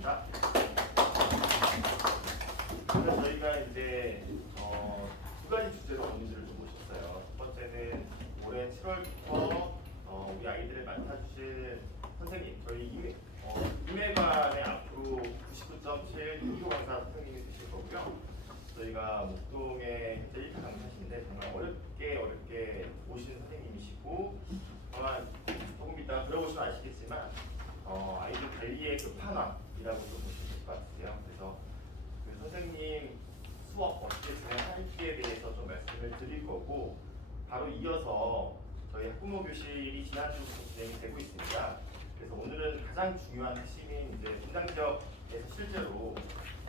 반갑습니다. 그래서 저희가 이제 두 가지 주제로 어머니들을 좀 모셨어요. 첫 번째는 올해 7월부터 우리 아이들을 맡아주실 선생님, 저희 임해관의 앞으로 99.7 이호 강사 선생님이 되실 거고요. 저희가 목동에 현재 1타 강사신데 정말 어렵게 오신 선생님이시고 정말 조금 이따 들어보시면 아시겠지만 아이들 관리의 끝판왕이라고 좀 보시면 될 것 같아요. 그래서 그 선생님 수업 어떻게 진행할지에 대해서 좀 말씀을 드릴 거고 바로 이어서 저희 학부모 교실이 지난주부터 진행이 되고 있습니다. 그래서 오늘은 가장 중요한 핵심인 이제 분당 지역에서 실제로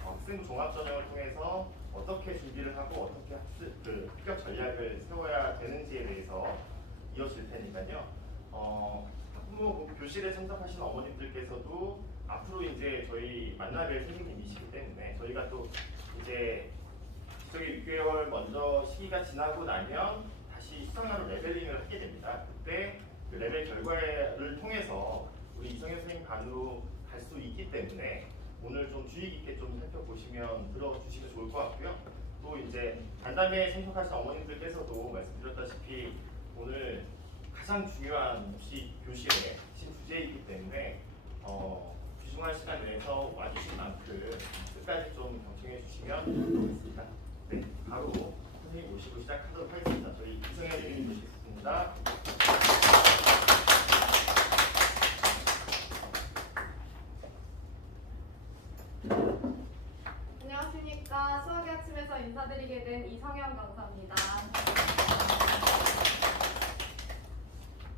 학생부 종합전형을 통해서 어떻게 준비를 하고 어떻게 합격 전략을 세워야 되는지에 대해서 이어질 테니까요. 학부모 교실에 참석하신 어머님들께서도 앞으로 이제 저희 만나뵐 선생님이시기 때문에 저희가 또 이제 기저귀 6개월 먼저 시기가 지나고 나면 다시 수상화로 레벨링을 하게 됩니다. 그때 그 레벨 결과를 통해서 우리 이성현 선생님 반으로 갈 수 있기 때문에 오늘 좀 주의 깊게 좀 살펴보시면 들어주시면 좋을 것 같고요. 또 이제 간담회에 참석하신 어머님들께서도 말씀드렸다시피 오늘 가장 중요한 혹시 교실의 주제이기 때문에 귀중한 시간 내에서 와주신 만큼 끝까지 좀 경청해 주시면 좋겠습니다. 네, 바로 선생님 모시고 시작하도록 하겠습니다. 저희 이성현 선생님 모시겠습니다. 안녕하십니까. 수학의 아침에서 인사드리게 된 이성현 강사입니다.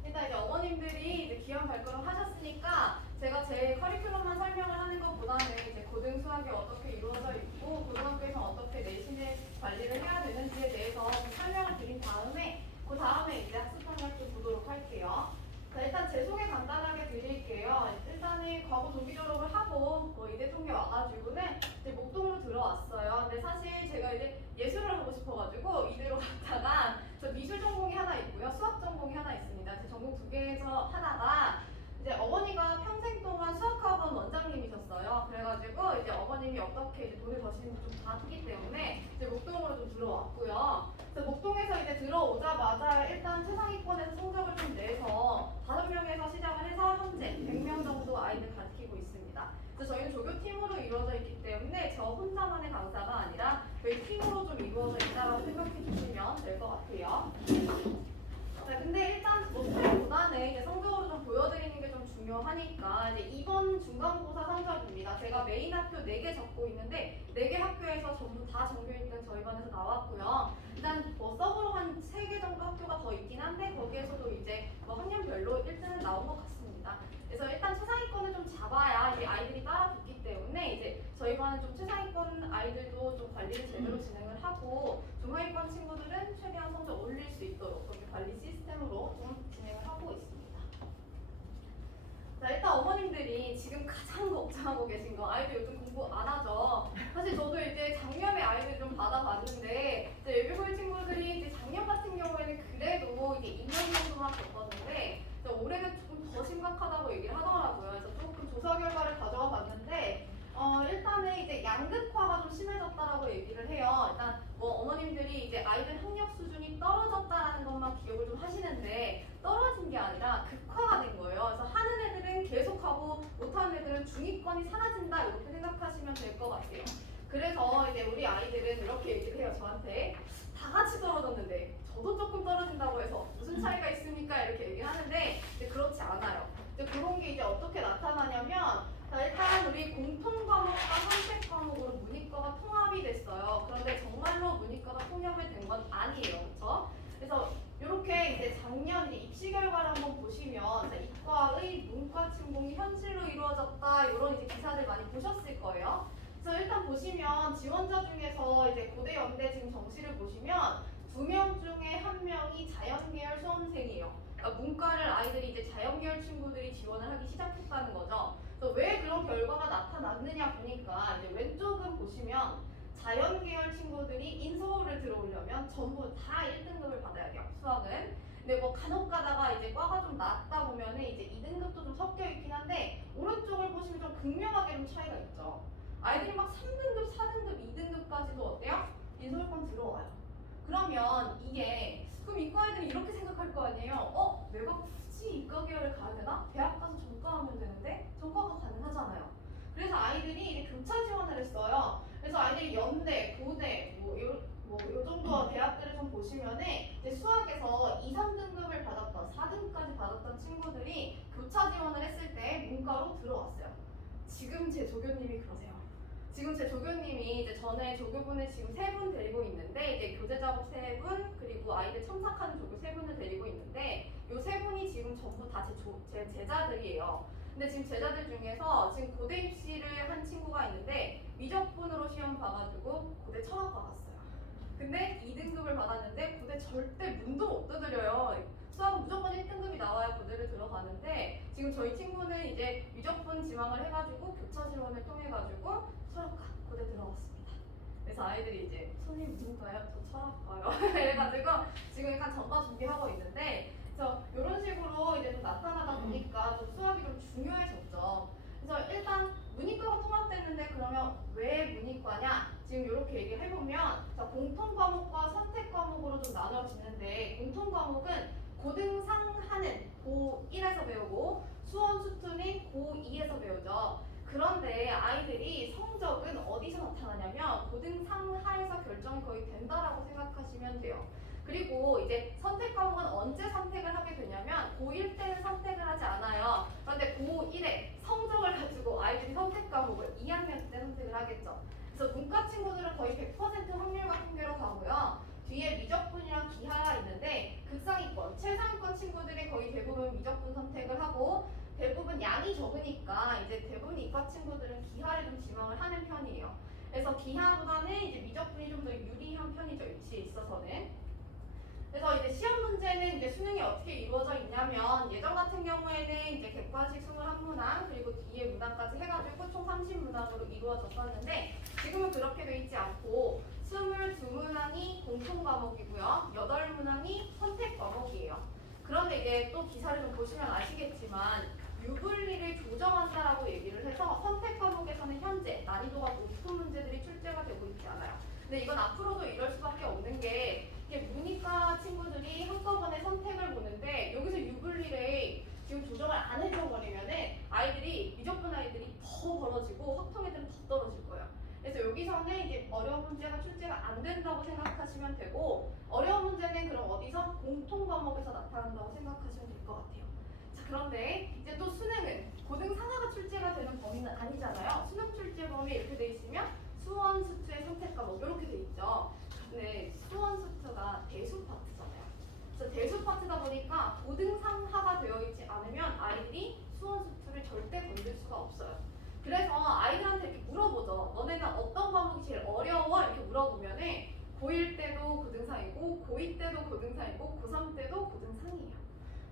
일단 이제 어머님들이 이제 귀한 발걸음 하셨으니까 제가 제 커리큘럼만 설명을 하는 것보다는 이제 고등 수학이 어떻게 이루어져 있고 고등학교에서 어떻게 내신을 관리를 해야 되는지에 대해서 좀 설명을 드린 다음에 그 다음에 이제 학습학을 좀 보도록 할게요. 자, 일단 제 소개 간단하게 드릴게요. 일단은 과거 조기 졸업을 하고 이대통에 와가지고는 이제 목동으로 들어왔어요. 근데 사실 제가 이제 예술을 하고 싶어가지고 이대로 갔다가 저 미술 전공이 하나 있고요, 수학 전공이 하나 있습니다. 제 전공 두 개에서 하다가 이제 어머니가 평생 동안 수학학원 원장님이셨어요. 그래가지고 이제 어머님이 어떻게 이제 돈을 버시는지 좀 봤기 때문에 이제 목동으로 좀 들어왔고요. 그래서 목동에서 이제 들어오자마자 일단 최상위권에서 성적을 좀 내서 5명에서 시작을 해서 현재 100명 정도 아이들 가르치고 있습니다. 그래서 저희는 조교팀으로 이루어져 있기 때문에 저 혼자만의 강사가 아니라 저희 팀으로 좀 이루어져 있다고 생각해 주시면 될 것 같아요. 네, 근데 일단 스타일보다는 이제 성적으로 좀 보여드리는 게 좀 중요하니까 이제 이번 중간고사 성적입니다. 제가 메인 학교 4개 적고 있는데 4개 학교에서 전부 다 전교 1등 저희 반에서 나왔고요. 일단 서브로 한 3개 정도 학교가 더 있긴 한데 거기에서도 이제 학년별로 1등은 나온 것 같습니다. 그래서 일단 최상위권을 좀 잡아야 이제 아이들이 따라붙기 때문에 이제 저희 반은 좀 최상위권 아이들도 좀 관리를 제대로 진행을 하고 중하위권 친구들은 최대한 성적 올릴 수 있도록 그렇게 관리 시스템으로 좀 진행을 하고 있습니다. 자, 일단 어머님들이 지금 가장 걱정하고 계신 거 아이들 요즘 공부 안 하죠. 사실 저도 이제 작년에 아이들 좀 받아봤는데 이제 예비고일 친구들이 이제 작년 같은 경우에는 그래도 이제 2년 정도만 겪었는데 올해는 조금 더 심각하다고 얘기를 하더라고요. 그래서 조금 조사 결과를 가져와 봤는데 일단은 이제 양극화가 좀 심해졌다라고 얘기를 해요. 일단 어머님들이 이제 아이들 학력 수준이 떨어졌다라는 것만 기억을 좀 하시는데 떨어진 게 아니라 극화가 된 거예요. 그래서 하는 애들은 계속하고 못하는 애들은 중위권이 사라진다 이렇게 생각하시면 될 것 같아요. 그래서 이제 우리 아이들은 이렇게 얘기를 해요. 저한테 다 같이 떨어졌는데 저도 조금 떨어진다고 해서 무슨 차이가 있습니까? 이렇게 얘기를 하는데 이제 그렇지 않아요. 이제 그런 게 이제 어떻게 나타나냐면 일단 우리 공통 과목과 선택 과목으로 문이과가 통합이 됐어요. 그런데 정말로 문이과가 통합이 된 건 아니에요. 그렇죠? 그래서 이렇게 이제 작년 입시 결과를 한번 보시면 이과의 문과 침공이 현실로 이루어졌다 이런 이제 기사들 많이 보셨을 거예요. 그래서 일단 보시면 지원자 중에서 이제 고대 연대 지금 정시를 보시면 2명 중에 1명이 자연계열 수험생이에요. 그러니까 문과를 아이들이 이제 자연계열 친구들이 지원을 하기 시작했다는 거죠. 그래서 왜 그런 결과가 나타났느냐 보니까 이제 왼쪽은 보시면 자연계열 친구들이 인서울을 들어오려면 전부 다 1등급을 받아야 돼요. 수학은. 근데 간혹 가다가 이제 과가 좀 낮다 보면은 이제 2등급도 좀 섞여 있긴 한데 오른쪽을 보시면 좀 극명하게 좀 차이가 있죠. 아이들이 막 3등급, 4등급, 2등급까지도 어때요? 인서울권 들어와요. 그러면 이게 그럼 이과 애들이 이렇게 생각할 거 아니에요? 내가 굳이 이과 계열을 가야 되나? 대학 가서 전과하면 되는데 전과가 가능하잖아요. 그래서 아이들이 이제 교차 지원을 했어요. 그래서 아이들이 연대, 고대 요 정도 대학들을 좀 보시면은 이제 수학에서 2, 3등급을 받았던 4등급까지 받았던 친구들이 교차 지원을 했을 때 문과로 들어왔어요. 지금 제 조교님이 그러세요. 지금 제 조교님이 이제 전에 조교분을 지금 3분 데리고 있는데 이제 교재 작업 3분 그리고 아이들 첨삭하는 조교 3분을 데리고 있는데 요 3분이 지금 전부 다 제 제자들이에요. 근데 지금 제자들 중에서 지금 고대 입시를 한 친구가 있는데 미적분으로 시험 봐가지고 고대 철학과 갔어요. 근데 2등급을 받았는데 고대 절대 문도 못 두드려요. 수학은 무조건 1등급이 나와야 고대를 들어가는데 지금 저희 친구는 이제 미적분 지망을 해가지고 교차 지원을 통해가지고 철학과 고대 들어갔습니다. 그래서 아이들이 이제 선생님 누군가요? 저 철학과요. 이래가지고 지금 약간 전과 준비하고 있는데 그래서 이런 식으로 이제 좀 나타나다 보니까 좀 수학이 좀 중요해졌죠. 그래서 일단 문이과가 통합됐는데 그러면 왜 문이과냐? 지금 이렇게 얘기를 해보면 자, 공통 과목과 선택 과목으로 좀 나눠지는데 공통 과목은 고등상하는 고1에서 배우고 수원수투는 고2에서 배우죠. 그런데 아이들이 성적은 어디서 나타나냐면 고등상하에서 결정이 거의 된다라고 생각하시면 돼요. 그리고 이제 선택 과목은 언제 선택을 하게 되냐면 고1 때는 선택을 하지 않아요. 그런데 고1에 성적을 가지고 아이들이 선택 과목을 2학년 때 선택을 하겠죠. 그래서 문과 친구들은 거의 100% 확률과 통계로 가고요. 뒤에 미적분이랑 기하가 있는데 극상위권, 최상위권 친구들이 거의 대부분 미적분 선택을 하고 대부분 양이 적으니까 이제 대부분 이과 친구들은 기하를 좀 지망을 하는 편이에요. 그래서 기하보다는 이제 미적분이 좀 더 유리한 편이죠. 입시에 있어서는. 그래서 이제 시험 문제는 이제 수능이 어떻게 이루어져 있냐면 예전 같은 경우에는 이제 객관식 21문항 그리고 뒤에 문항까지 해가지고 총 30문항으로 이루어졌었는데 지금은 그렇게 돼 있지 않고 22문항이 공통 과목이고요. 8문항이 선택 과목이에요. 그런데 이게 또 기사를 좀 보시면 아시겠지만 유불리를 조정한다라고 얘기를 해서 선택 과목에서는 현재 난이도가 높은 문제들이 출제가 되고 있지 않아요. 근데 이건 앞으로도 이럴 수밖에 없는 게 이게 문이과 친구들이 한꺼번에 선택을 보는데 여기서 유불리를 지금 조정을 안 해줘버리면은 아이들이 미적분 아이들이 더 벌어지고 확통 애들은 더 떨어질 거예요. 그래서 여기서는 이제 어려운 문제가 출제가 안 된다고 생각하시면 되고 어려운 문제는 그럼 어디서 공통 과목에서 나타난다고 생각하시면 될 것 같아요. 자 그런데 이제 또 수능은 고등 상하가 출제가 되는 범위는 아니잖아요. 수능 출제 범위 이렇게 돼 있으면 수원 수투의 선택 과목 이렇게 돼 있죠. 근데 수원 수투가 대수 파트잖아요. 그래서 대수 파트다 보니까 고등 상하가 되어 있지 않으면 아이들이 수원 수투를 절대 건들 수가 없어요. 그래서 아이들한테 이렇게 물어보죠. 너네는 어떤 과목이 제일 어려워? 이렇게 물어보면은 고1 때도 고등상이고 고2 때도 고등상이고 고3 때도 고등상이에요.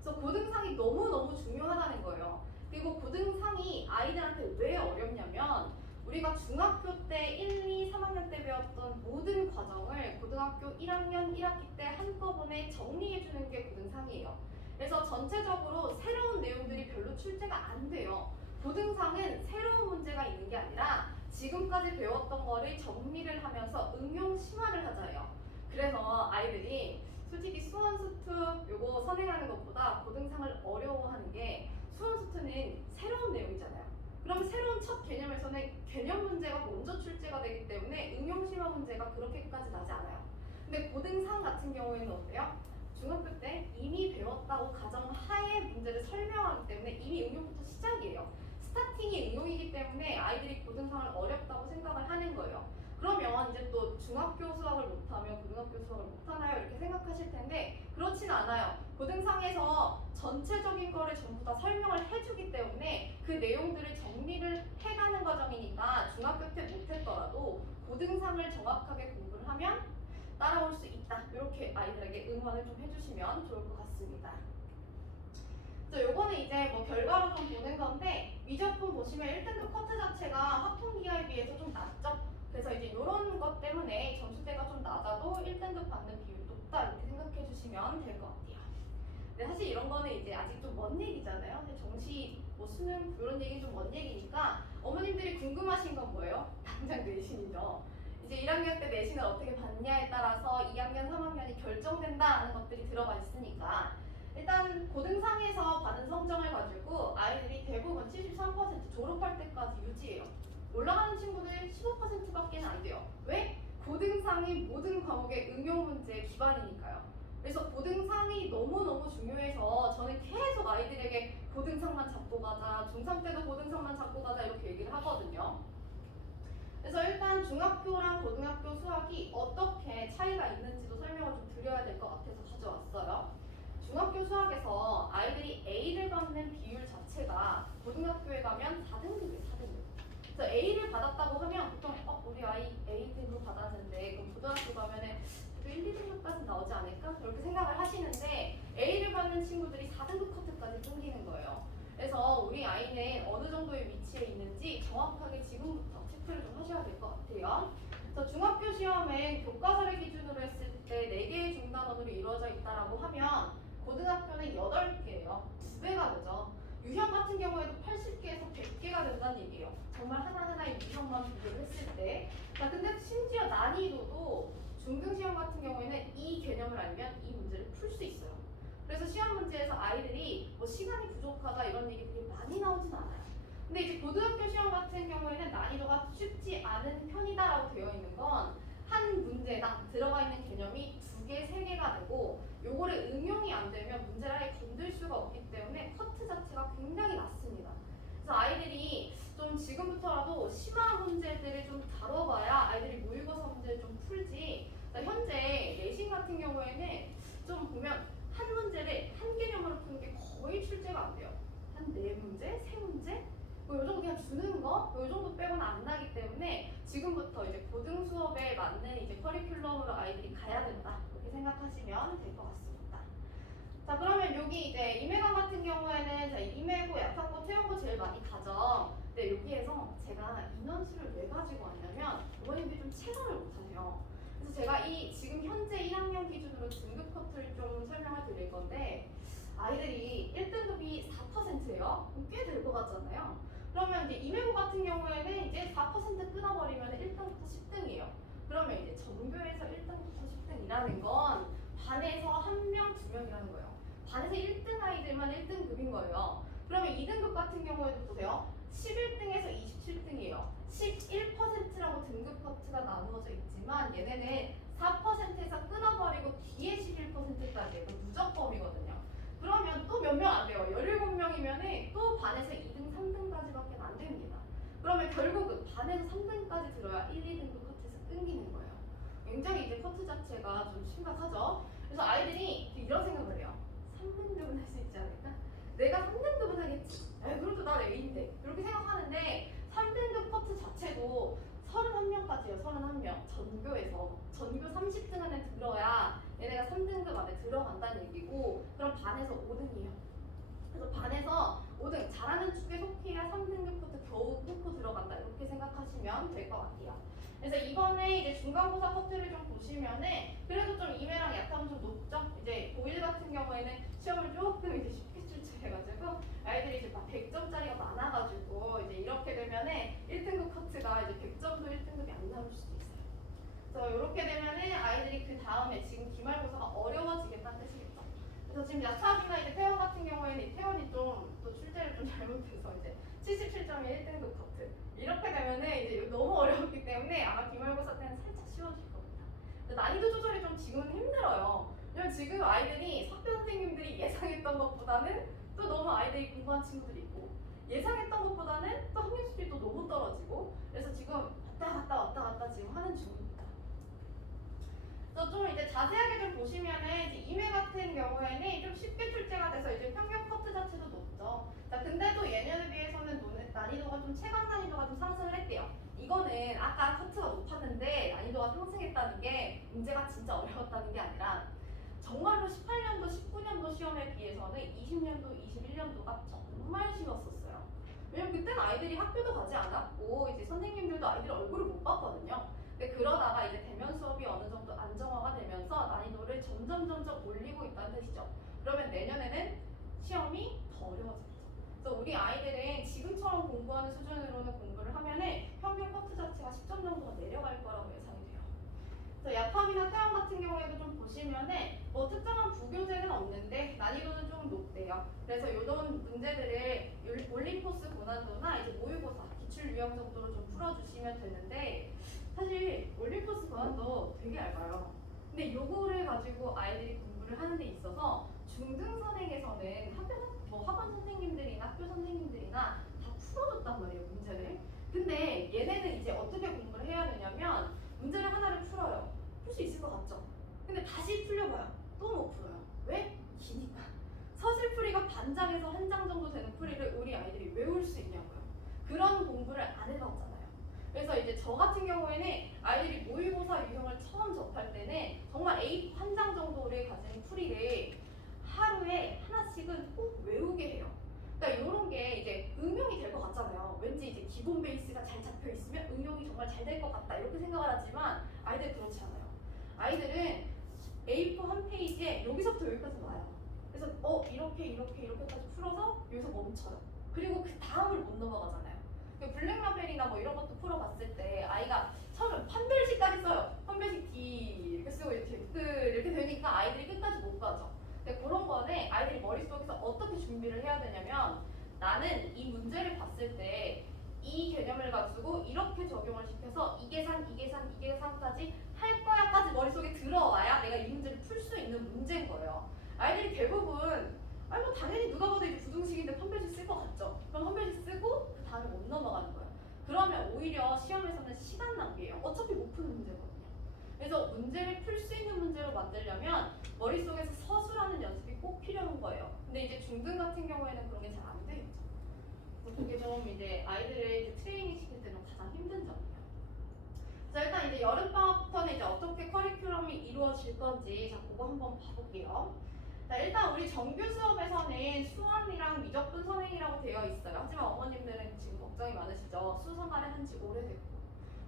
그래서 고등상이 너무너무 중요하다는 거예요. 그리고 고등상이 아이들한테 왜 어렵냐면 우리가 중학교 때 1, 2, 3학년 때 배웠던 모든 과정을 고등학교 1학년 1학기 때 한꺼번에 정리해주는 게 고등상이에요. 그래서 전체적으로 새로운 내용들이 별로 출제가 안 돼요. 고등상은 새로운 문제가 있는 게 아니라 지금까지 배웠던 거를 정리를 하면서 응용 심화를 하자예요. 그래서 아이들이 솔직히 수원수투 요거 선행하는 것보다 고등상을 어려워하는 게 수원수투는 새로운 내용이잖아요. 그럼 새로운 첫 개념에서는 개념 문제가 먼저 출제가 되기 때문에 응용 심화 문제가 그렇게까지 나지 않아요. 근데 고등상 같은 경우에는 어때요? 중학교 때 이미 배웠다고 가정하에 문제를 설명하기 때문에 이미 응용부터 시작이에요. 스타팅이 응용이기 때문에 아이들이 고등상을 어렵다고 생각을 하는 거예요. 그러면 이제 또 중학교 수학을 못하면 고등학교 수학을 못하나요? 이렇게 생각하실 텐데 그렇진 않아요. 고등상에서 전체적인 거를 전부 다 설명을 해주기 때문에 그 내용들을 정리를 해가는 과정이니까 중학교 때 못했더라도 고등상을 정확하게 공부를 하면 따라올 수 있다. 이렇게 아이들에게 응원을 좀 해주시면 좋을 것 같습니다. 그래서 요거는 이제 뭐 결과로 좀 보는 건데 미적분 보시면 1등급 커트 자체가 합통기하에 비해서 좀 낮죠. 그래서 이제 이런 것 때문에 점수대가 좀 낮아도 1등급 받는 비율이 높다 이렇게 생각해 주시면 될 것 같아요. 근데 사실 이런 거는 이제 아직 좀 먼 얘기잖아요. 정시, 뭐 수능 이런 얘기는 좀 먼 얘기니까 1학년 때 내신을 어떻게 받냐에 따라서 2학년, 3학년이 결정된다는 것들이 들어가 있으니까 일단 고등상에서 받은 성적을 가지고 아이들이 대부분 73% 졸업할 때까지 유지해요. 올라가는 친구들 15%밖에 안 돼요. 왜? 고등상이 모든 과목의 응용 문제의 기반이니까요. 그래서 고등상이 너무너무 중요해서 저는 계속 아이들에게 고등상만 잡고 가자, 중3 때도 고등상만 잡고 가자 이렇게 얘기를 하거든요. 그래서 일단 중학교랑 고등학교 수학이 어떻게 차이가 있는지도 설명을 좀 드려야 될 것 같아서 가져왔어요. 중학교 수학에서 아이들이 A를 받는 비율 자체가 고등학교에 가면 4등급이에요, 4등급. 그래서 A를 받았다고 하면 보통 우리 아이 A 등급 받았는데 그럼 고등학교 가면은 1, 2등급까지 나오지 않을까? 이렇게 생각을 하시는데 A를 받는 친구들이 4등급 커트까지 끊기는 거예요. 그래서 우리 아이는 어느 정도의 위치에 있는지 정확하게 지금부터 체크를 좀 하셔야 될 것 같아요. 그래서 중학교 시험은 교과서를 기준으로 했을 때 4개의 중단원으로 이루어져 있다라고 하면 고등학교는 8개예요. 2배가 되죠. 유형 같은 경우에도 80개에서 100개가 된다는 얘기예요. 정말 하나하나의 유형만 비교를 했을 때. 자, 근데 심지어 난이도도 중등시험 같은 경우에는 이 개념을 알면 이 문제를 풀 수 있어요. 그래서 시험 문제에서 아이들이 뭐 시간이 부족하다 이런 얘기들이 많이 나오진 않아요. 근데 이제 고등학교 시험 같은 경우에는 난이도가 쉽지 않은 편이다라고 되어 있는 건 한 문제당 들어가 있는 개념이 2개, 3개가 되고 요거를 응용이 안 되면 문제를 아예 건들 수가 없기 때문에 커트 자체가 굉장히 낮습니다. 그래서 아이들이 좀 지금부터라도 심한 문제들을 좀 다뤄봐야 아이들이 모의고사 문제를 좀 풀지. 현재 내신 같은 경우에는 좀 보면 한 문제를 한 개념으로 푸는 게 거의 출제가 안 돼요. 한 4문제, 3문제? 뭐 요 정도 그냥 주는 거? 요 정도 빼고는 안 나기 때문에 지금부터 이제 고등 수업에 맞는 이제 커리큘럼으로 아이들이 가야 된다. 이렇게 생각하시면 될 것 같습니다. 자, 그러면 여기 이제 임해관 같은 경우에는 자, 임해고, 약학고, 태영고 제일 많이 가죠. 근데 여기에서 제가 인원수를 왜 가지고 왔냐면 부모님들이 좀 체감을 못하세요. 그래서 제가 이 지금 현재 1학년 기준으로 등급 커트를 좀 설명을 드릴 건데 아이들이 1등급이 4%예요. 꽤 될 것 같잖아요. 그러면 이제 임해고 같은 경우에는 이제 4% 끊어버리면 1등부터 10등이에요. 그러면 이제 전교에서 1등부터 10등이라는 건 반에서 1명, 2명이라는 거예요. 반에서 1등 아이들만 1등급인 거예요. 그러면 2등급 같은 경우에도 보세요. 11등에서 27등이에요. 11%라고 등급 커트가 나누어져 있지만 얘네는 4%에서 끊어버리고 뒤에 11%까지 누적범위거든요. 그러면 또 몇 명 안 돼요. 17명이면 또 반에서 2등, 3등까지밖에 안 됩니다. 그러면 결국은 반에서 3등까지 들어야 1, 2등급 커트에서 끊기는 거예요. 굉장히 이제 커트 자체가 좀 심각하죠. 그래서 아이들이 이런 생각을 해요. 3등급은 할 수 있지 않을까? 내가 3등급은 하겠지. 그래도 난 A인데. 이렇게 생각하는데 3등급 커트 자체도 31명까지요. 31명. 전교에서. 전교 30등 안에 들어야 얘네가 3등급 안에 들어간다는 얘기고 그럼 반에서 5등이에요. 그래서 반에서 5등 잘하는 축에 속해야 3등급 커트 겨우 끊고 들어간다. 이렇게 생각하시면 될 것 같아요. 그래서 이번에 이제 중간고사 커트를 좀 보시면은 그래도 좀 임해랑 약하면 좀 높죠? 이제 고1 같은 경우에는 시험을 조금 이제 쉽게 출제해가지고 아이들이 이제 막 100점짜리가 많아가지고 이제 이렇게 되면은 1등급 커트가 이제 100점도 1등급이 안 나올 수도 있어요. 그래서 이렇게 되면은 아이들이 그 다음에 지금 기말고사가 어려워지겠다는 뜻이겠죠. 그래서 지금 야차학이나 이제 태원 같은 경우에는 태원이 좀 또 출제를 좀 잘못해서 이제 77점이 1등급 커트 이렇게 되면은 이제 너무 어려웠기 때문에 아마 기말고사 때는 살짝 쉬워질 겁니다. 난이도 조절이 좀 지금은 힘들어요. 왜냐면 지금 아이들이 석변 선생님들이 예상했던 것보다는 또 너무 아이들이 공부한 친구들이 있고 예상했던 것보다는 또 학력 수준이 또 너무 떨어지고 그래서 지금 왔다 갔다 지금 하는 중입니다. 그래서 좀 이제 자세하게 좀 보시면은 이제 임해 같은 경우에는 좀 쉽게 출제가 돼서 이제 평균 커트 자체도 높죠. 자, 근데도 예년에 비해서는 난이도가 좀 체감 난이도가 좀 상승을 했대요. 이거는 아까 커트가 높았는데 난이도가 상승했다는 게 문제가 진짜 어려웠다는 게 아니라 정말로 18년도, 19년도 시험에 비해서는 20년도, 21년도가 정말 쉬웠었어요. 왜냐면 그때는 아이들이 학교도 가지 않았고 이제 선생님들도 아이들 얼굴을 못 봤거든요. 근데 그러다가 이제 대면 수업이 어느 정도 안정화가 되면서 난이도를 점점 올리고 있다는 뜻이죠. 그러면 내년에는 시험이 더 어려워지겠죠. 그래서 우리 아이들은 지금처럼 공부하는 수준으로는 공부를 하면은 평균 커트 자체가 10점 정도가 내려갈 거라고 예상이 돼요. 약학이나 태양 같은 경우에도 좀 보시면은 뭐 특정한 부교재는 없는데 난이도는 좀 높대요. 그래서 이런 문제들을 올림포스 고난도나 이제 모의고사 기출 유형 정도로 좀 풀어주시면 되는데 사실 올림포스 고난도 되게 얇아요. 근데 요거를 가지고 아이들이 공부를 하는 데 있어서 중등 선행에서는 학원 선생님들이나 학교 선생님들이나 다 풀어줬단 말이에요, 문제를. 근데 얘네는 이제 어떻게 공부를 해야 되냐면 문제를 하나를 풀어요. 풀 수 있을 것 같죠? 근데 다시 풀려봐요. 또 못 풀어요. 왜? 기니까. 서술풀이가 반장에서 한 장 정도 되는 풀이를 우리 아이들이 외울 수 있냐고요. 그런 공부를 안 해봤잖아요. 그래서 이제 저 같은 경우에는 아이들이 모의고사 유형을 처음 접할 때는 정말 A 한 장 정도를 가진 풀이를 하루에 하나씩은 꼭 외우게 해요. 그러니까 이런 게 이제 응용이 될 것 같잖아요. 왠지 이제 기본 베이스가 잘 잡혀 있으면 응용이 정말 잘 될 것 같다 이렇게 생각을 하지만 아이들 그렇지 않아요. 아이들은 A4 한 페이지에 여기서부터 여기까지 와요. 그래서 이렇게까지 풀어서 여기서 멈춰요. 그리고 그 다음을 못 넘어가잖아요. 블랙라벨이나 뭐 이런 것도 풀어봤을 때 아이가 처음에 판별식까지 써요. 판별식 D 이렇게 쓰고 이렇게 이렇게 되니까 아이들이 끝까지 못 가죠. 근데 그런 거는 아이들이 머릿속에서 어떻게 준비를 해야 되냐면 나는 이 문제를 봤을 때 이 개념을 가지고 이렇게 적용을 시켜서 이 계산까지 할 거야까지 머릿속에 들어와야 내가 이 문제를 풀 수 있는 문제인 거예요. 아이들이 대부분 뭐 당연히 누가 봐도 이제 부등식인데 판별식 쓸 것 같죠? 그럼 판별식 쓰고 그 다음에 못 넘어가는 거예요. 그러면 오히려 시험에서는 시간 낭비예요. 어차피 못 푸는 문제거든요. 그래서 문제를 풀 수 있는 문제로 만들려면 머릿속에서 서술하는 연습이 꼭 필요한 거예요. 근데 이제 중등 같은 경우에는 그런 게 잘 안 되겠죠. 그래서 그게 좀 이제 아이들을 이제 트레이닝 시킬 때는 가장 힘든 점이에요. 자, 일단 이제 여름방학부터는 이제 어떻게 커리큘럼이 이루어질 건지 자, 그거 한번 봐볼게요. 자, 일단 우리 정규 수업에서는 수원이랑 미적분 선행이라고 되어 있어요. 하지만 어머님들은 지금 걱정이 많으시죠. 수성화를 한 지 오래됐고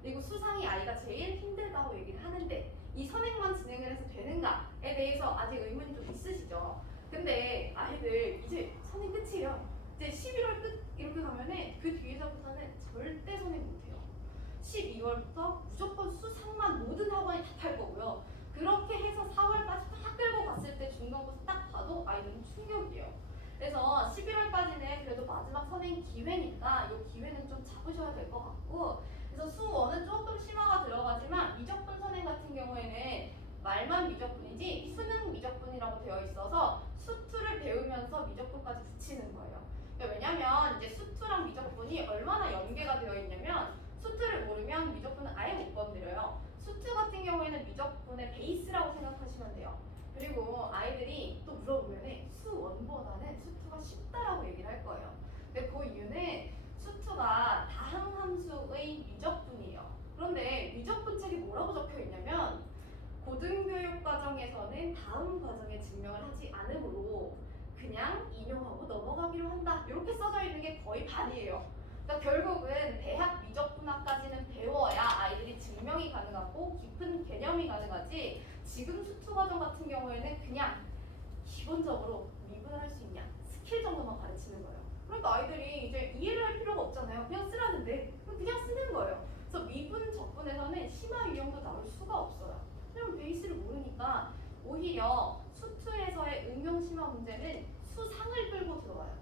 그리고 수상이 아이가 제일 힘들다고 얘기를 하는데 이 선행만 진행을 해서 되는가에 대해서 아직 의문이 좀 있으시죠. 근데 아이들 이제 선행 끝이에요. 이제 11월 끝 이렇게 가면은 그 뒤에서부터는 절대 선행 못해요. 12월부터 무조건 수상만 모든 학원이 다 탈 거고요. 그렇게 해서 4월까지 딱 끌고 갔을 때 중간고사 딱 봐도 아이들은 충격이에요. 그래서 11월까지는 그래도 마지막 선행 기회니까 이 기회는 좀 잡으셔야 될 것 같고 그래서 수1은 조금 심화가 들어가지만 미적분 선행 같은 경우에는 말만 미적분이지 수능 미적분이라고 되어 있어서 수2를 배우면서 미적분까지 붙이는 거예요. 그러니까 왜냐면 이제 수2랑 미적분이 얼마나 연계가 되어 있냐면 수2를 모르면 미적분은 아예 못 건드려요. 수2 같은 경우에는 미적분의 베이스라고 생각하시면 돼요. 그리고 아이들이 또 물어보면 수1보다는 수2가 쉽다라고 얘기를 할 거예요. 근데 그 이유는 수2가 다항함수의 미적분이에요. 그런데 미적분 책에 뭐라고 적혀 있냐면 고등교육 과정에서는 다음 과정에 증명을 하지 않으므로 그냥 인용하고 넘어가기로 한다. 이렇게 써져 있는 게 거의 반이에요. 그러니까 결국은 대학 미적분학까지는 배워야 아이들이 증명이 가능하고 깊은 개념이 가능하지 지금 수투 과정 같은 경우에는 그냥 기본적으로 미분을 할 수 있냐 스킬 정도만 가르치는 거예요. 그러니까 아이들이 이제 이해를 할 필요가 없잖아요. 그냥 쓰라는데 그냥 쓰는 거예요. 그래서 미분 적분에서는 심화 유형도 나올 수가 없어요. 왜냐면 베이스를 모르니까 오히려 수투에서의 응용 심화 문제는 수상을 끌고 들어와요.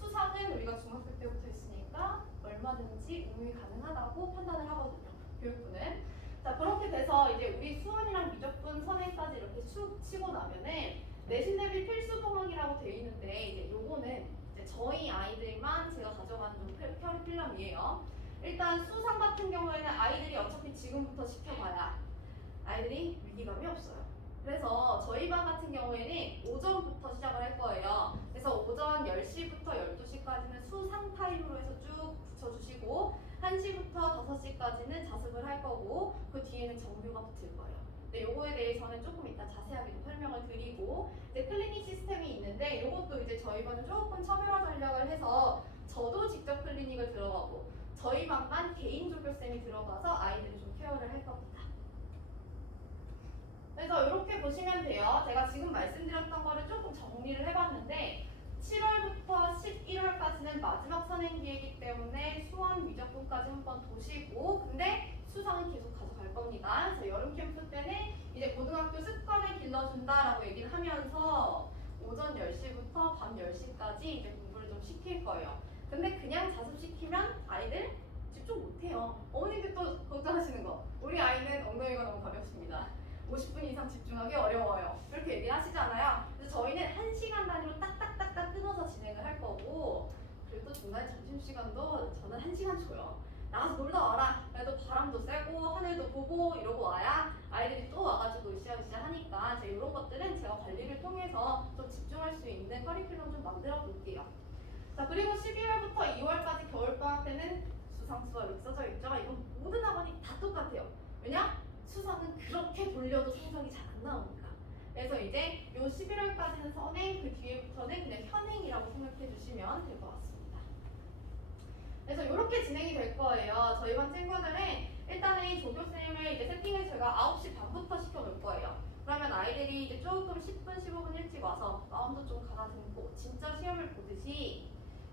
수상은 우리가 중학교 때부터 했으니까 얼마든지 응용이 가능하다고 판단을 하거든요. 교육부는. 자, 그렇게 돼서 이제 우리 수원이랑 미적분 선행까지 이렇게 쭉 치고 나면은 내신 대비 필수 봉학이라고 돼 있는데 이제 요거는 이제 저희 아이들만 제가 가져가는 좀 커리큘럼이에요. 일단 수상 같은 경우에는 아이들이 어차피 지금부터 시켜봐야 아이들이 위기감이 없어요. 그래서 저희 반 같은 경우에는 오전부터 시작을 할 거예요. 그래서 오전 10시부터 12시까지는 수상 타임으로 해서 쭉 붙여주시고 1시부터 5시까지는 자습을 할 거고 그 뒤에는 정규가 붙을 거예요. 근데 요거에 대해서는 조금 이따 자세하게 설명을 드리고 이제 클리닉 시스템이 있는데 요것도 이제 저희 반은 조금 차별화 전략을 해서 저도 직접 클리닉을 들어가고 저희 반만 개인 조교쌤이 들어가서 아이들을 좀 케어를 할 겁니다. 그래서 이렇게 보시면 돼요. 제가 지금 말씀드렸던 거를 조금 정리를 해봤는데 7월부터 11월까지는 마지막 선행기이기 때문에 수원 미적분까지 한번 도시고 근데 수상은 계속 가져갈 겁니다. 그래서 여름 캠프 때는 이제 고등학교 습관을 길러준다라고 얘기를 하면서 오전 10시부터 밤 10시까지 이제 공부를 좀 시킬 거예요. 근데 그냥 자습시키면 아이들 집중 못해요. 어머님들 또 걱정하시는 거. 우리 아이는 엉덩이가 너무 가볍습니다. 50분 이상 집중하기 어려워요. 이렇게 얘기를 하시잖아요. 그래서 저희는 1시간 단위로 딱딱딱딱 끊어서 진행을 할 거고, 그리고 또 중간에 점심시간도 저는 1시간 줘요. 나가서 놀다 와라. 그래도 바람도 쐬고 하늘도 보고 이러고 와야 아이들이 또 와가지고 으쌰으쌰 하니까 이제 이런 것들은 제가 관리를 통해서 좀 집중할 수 있는 커리큘럼 좀 만들어 볼게요. 자, 그리고 12월부터 2월까지 겨울방학 때는 수상 수업 이렇게 써져 있죠. 이건 모든 학원이 다 똑같아요. 왜냐? 수상은 그렇게 돌려도 성적이 잘 안 나오니까. 그래서 이제 요 11월까지는 선행, 그 뒤에부터는 그냥 현행이라고 생각해 주시면 될 것 같습니다. 그래서 이렇게 진행이 될 거예요. 저희 반 친구들은 일단은 조교쌤을 이제 세팅을 제가 9시 반부터 시켜놓을 거예요. 그러면 아이들이 이제 조금 10분, 15분 일찍 와서 마음도 좀 가다듬고 진짜 시험을 보듯이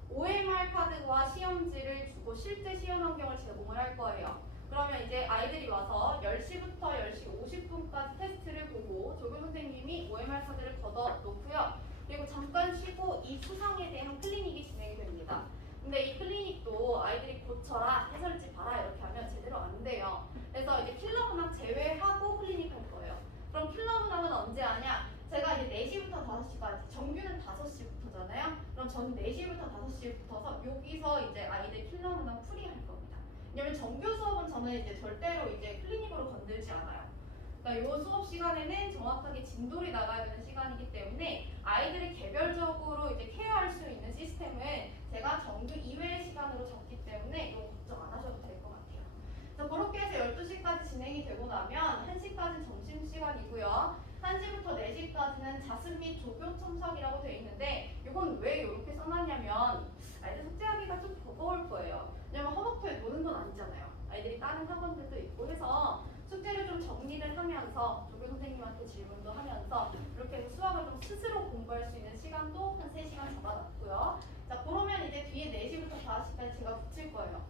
OMR 카드와 시험지를 주고 실제 시험 환경을 제공을 할 거예요. 그러면 이제 아이들이 와서 10시부터 10시 50분까지 테스트를 보고 조교 선생님이 OMR 카드를 걷어 놓고요. 그리고 잠깐 쉬고 이 수상에 대한 클리닉이 진행이 됩니다. 근데 이 클리닉도 아이들이 고쳐라, 해설지 봐라 이렇게 하면 제대로 안 돼요. 그래서 이제 킬러 문항 제외하고 클리닉 할 거예요. 그럼 킬러 문항은 언제 하냐? 제가 이제 4시부터 5시까지, 정규는 5시부터잖아요. 그럼 저는 4시부터 5시에 붙어서 여기서 이제 아이들 킬러 문항 풀이 할 겁니다. 왜냐면 정규 수업은 저는 이제 절대로 이제 클리닉으로 건들지 않아요. 그러니까 이 수업 시간에는 정확하게 진도를 나가야 되는 시간이기 때문에 아이들을 개별적으로 이제 케어할 수 있는 시스템을 제가 정규 이외의 시간으로 잡기 때문에 이거 걱정 안 하셔도 될 것 같아요. 자, 그렇게 해서 12시까지 진행이 되고 나면 1시까지는 점심시간이고요. 1시부터 4시까지는 자습 및 조교 첨삭이라고 되어 있는데 이건 왜 이렇게 써놨냐면 아이들 숙제하기가 좀 버거울 거예요. 왜냐면 허벅지에 노는 건 아니잖아요. 아이들이 다른 학원들도 있고 해서 숙제를 좀 정리를 하면서 조교 선생님한테 질문도 하면서 이렇게 해서 수학을 좀 스스로 공부할 수 있는 시간도 한 3시간 잡아놨고요. 자, 그러면 이제 뒤에 4시부터 5시까지 제가 붙일 거예요.